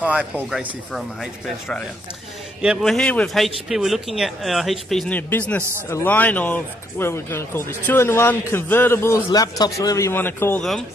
Hi, Paul Gracie from HP Australia. Yeah, we're here with HP. We're looking at HP's new business line of, what we're going to call these, 2-in-1 convertibles, laptops, whatever you want to call them.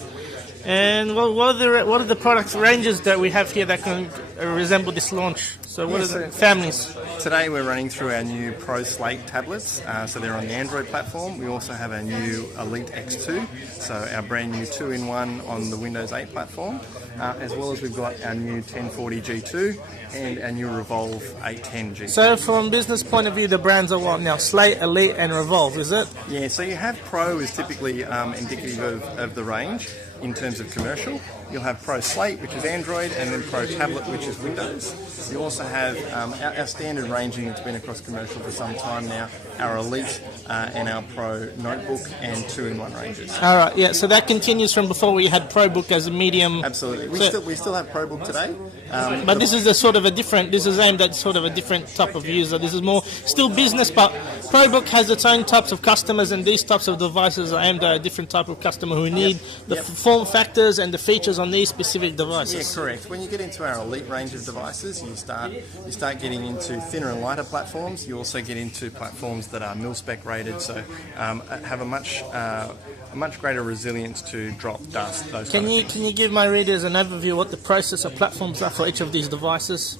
And what are the product ranges that we have here that can resemble this launch? So what are the families? Today we're running through our new Pro Slate tablets. So they're on the Android platform. We also have our new Elite X2, so our brand new 2-in-1 on the Windows 8 platform, as well as we've got our new 1040 G2 and our new Revolve 810 G2. So from business point of view, the brands are what now? Slate, Elite and Revolve, is it? Yeah, so you have Pro is typically indicative of the range in terms of commercial. You'll have Pro Slate, which is Android, and then Pro Tablet, which is Windows. You also have our standard ranging that's been across commercial for some time now, our Elite and our Pro Notebook and 2-in-1 ranges. All right, yeah, so that continues from before we had ProBook as a medium. Absolutely. We still have ProBook today. But this is this is aimed at sort of a different type of user. This is more still business, but ProBook has its own types of customers, and these types of devices are aimed at a different type of customer who need the form factors and the features on these specific devices. Yeah, correct. When you get into our Elite range of devices, you start getting into thinner and lighter platforms. You also get into platforms that are mil-spec rated, so have a much greater resilience to drop, dust, those Can you give my readers an overview of what the processor platforms are for each of these devices?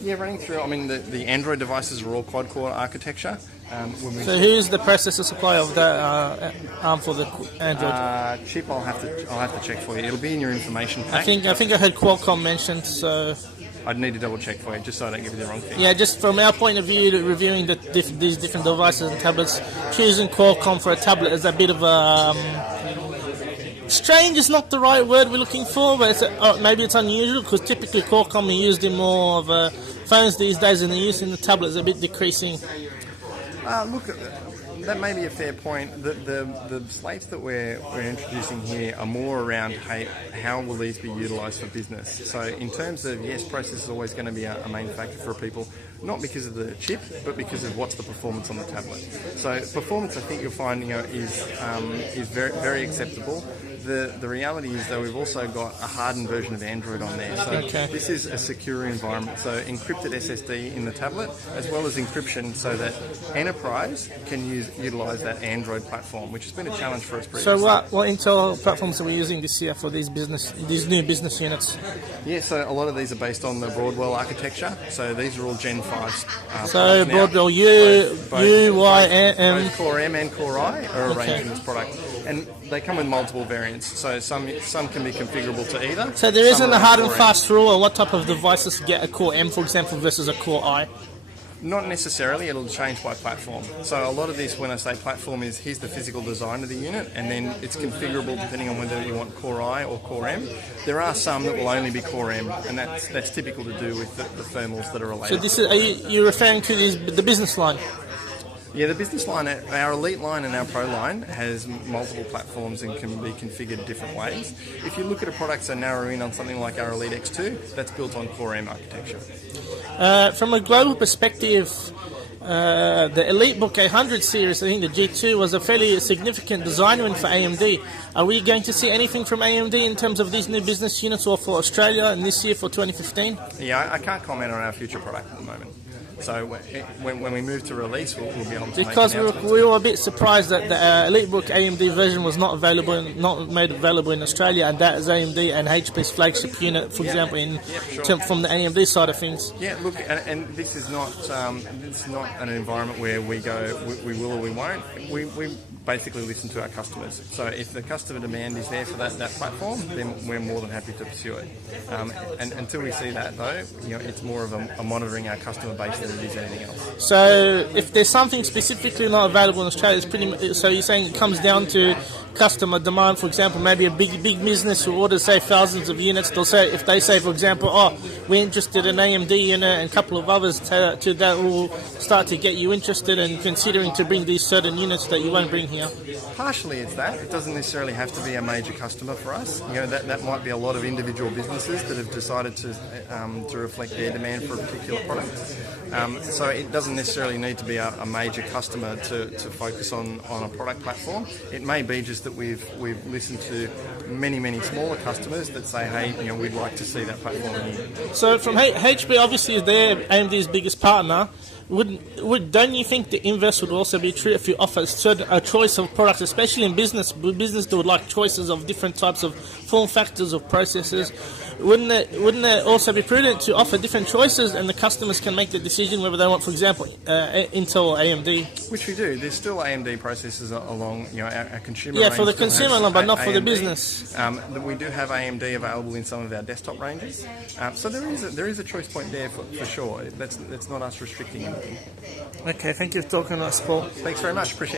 Yeah, running through, I mean, the Android devices are all quad-core architecture. So who's the processor supplier of that ARM for the Android? Chip, I'll have to check for you. It'll be in your information pack. I think I heard Qualcomm mentioned, so I'd need to double check for you, just so I don't give you the wrong thing. Yeah, just from our point of view, reviewing these different devices and tablets, choosing Qualcomm for a tablet is a bit of a strange is not the right word we're looking for, but maybe it's unusual because typically Qualcomm are used in more of phones these days, and the use in the tablets is a bit decreasing. Look, that may be a fair point. The slates that we're introducing here are more around how will these be utilised for business. So in terms of, yes, processor is always going to be a main factor for people, not because of the chip, but because of what's the performance on the tablet. So performance, I think you'll find is very, very acceptable. The reality is, though, we've also got a hardened version of Android on there. So This is a secure environment. So encrypted SSD in the tablet, as well as encryption so that enterprise can utilise that Android platform, which has been a challenge for us previously. So what Intel platforms are we using this year for these new business units? Yeah, so a lot of these are based on the Broadwell architecture. So these are all Gen 5s. So Broadwell U, Y, M. Both Core M and Core I are arranged in this product. And they come with multiple variants, so some can be configurable to either. So there isn't a hard and fast rule on what type of devices get a Core M, for example, versus a Core I? Not necessarily, it'll change by platform. So a lot of this, when I say platform, is here's the physical design of the unit, and then it's configurable depending on whether you want Core I or Core M. There are some that will only be Core M, and that's typical to do with the thermals that are related. So this is, are you referring to the business line? Yeah, the business line, our Elite line and our Pro line has multiple platforms and can be configured different ways. If you look at a product, so narrow in on something like our Elite X2, that's built on Core M architecture. From a global perspective, the Elitebook 800 series, I think the G2 was a fairly significant design win for AMD. Are we going to see anything from AMD in terms of these new business units or for Australia and this year for 2015? Yeah, I can't comment on our future product at the moment. So when we move to release, we'll be able to because we were a bit surprised that the Elitebook AMD version was not made available in Australia, and that is AMD and HP's flagship unit, for example, from the AMD side of things. Yeah, look, and this is not an environment where we go we will or we won't. We basically listen to our customers. So if the customer demand is there for that platform, then we're more than happy to pursue it. And until we see that, though, it's more of a monitoring our customer base than it is anything else. So if there's something specifically not available in Australia, so you're saying it comes down to customer demand. For example, maybe a big business who orders, say, thousands of units, they'll say, if they say, for example, we're interested in AMD unit and a couple of others, that will start to get you interested in considering to bring these certain units that you won't bring here. Partially it's that. It doesn't necessarily have to be a major customer for us. That might be a lot of individual businesses that have decided to reflect their demand for a particular product. So it doesn't necessarily need to be a major customer to focus on a product platform. It may be just that we've listened to many smaller customers that say, hey, we'd like to see that platform here. So from HP, obviously, is their AMD's biggest partner. Don't you think the inverse would also be true if you offer a choice of products, especially in business? Business they would like choices of different types of form factors of processors. Wouldn't it also be prudent to offer different choices, and the customers can make the decision whether they want, for example, Intel or AMD? Which we do. There's still AMD processors along, our consumer. Yeah, range for the still consumer has line, but not AMD. for the business. We do have AMD available in some of our desktop ranges, so there is a choice point there for sure. That's not us restricting anything. Okay, thank you for talking to us, Paul. Thanks very much. Appreciate it.